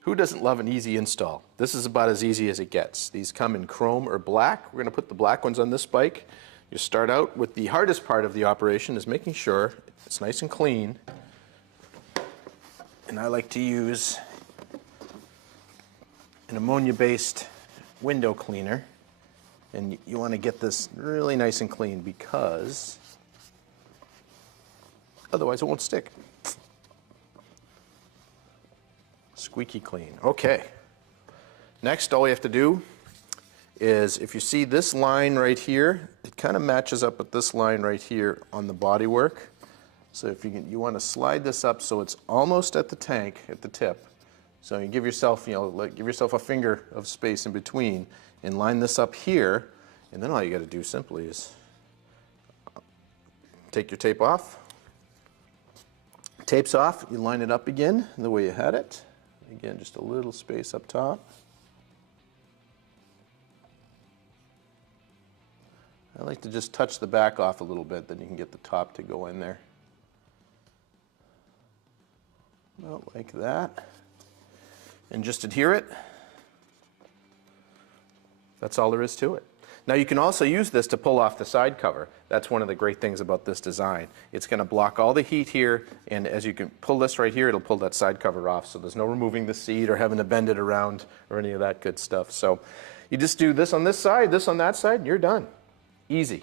Who doesn't love an easy install? This is about as easy as it gets. These come in chrome or black. We're going to put the black ones on this bike. You start out with the hardest part of the operation is making sure it's nice and clean. And I like to use an ammonia-based window cleaner. And you want to get this really nice and clean because otherwise it won't stick. Squeaky clean. Okay. Next, all we have to do is, if you see this line right here, it kind of matches up with this line right here on the bodywork. So if you want to slide this up so it's almost at the tank, at the tip. So you give yourself, give yourself a finger of space in between and line this up here. And then all you got to do simply is take your tape off. Tape's off, you line it up again the way you had it. Again, just a little space up top. I like to just touch the back off a little bit, then you can get the top to go in there. About like that. And just adhere it. That's all there is to it. Now you can also use this to pull off the side cover. That's one of the great things about this design. It's going to block all the heat here, and as you can pull this right here, it'll pull that side cover off, so there's no removing the seat or having to bend it around or any of that good stuff. So you just do this on this side, this on that side, and you're done. Easy.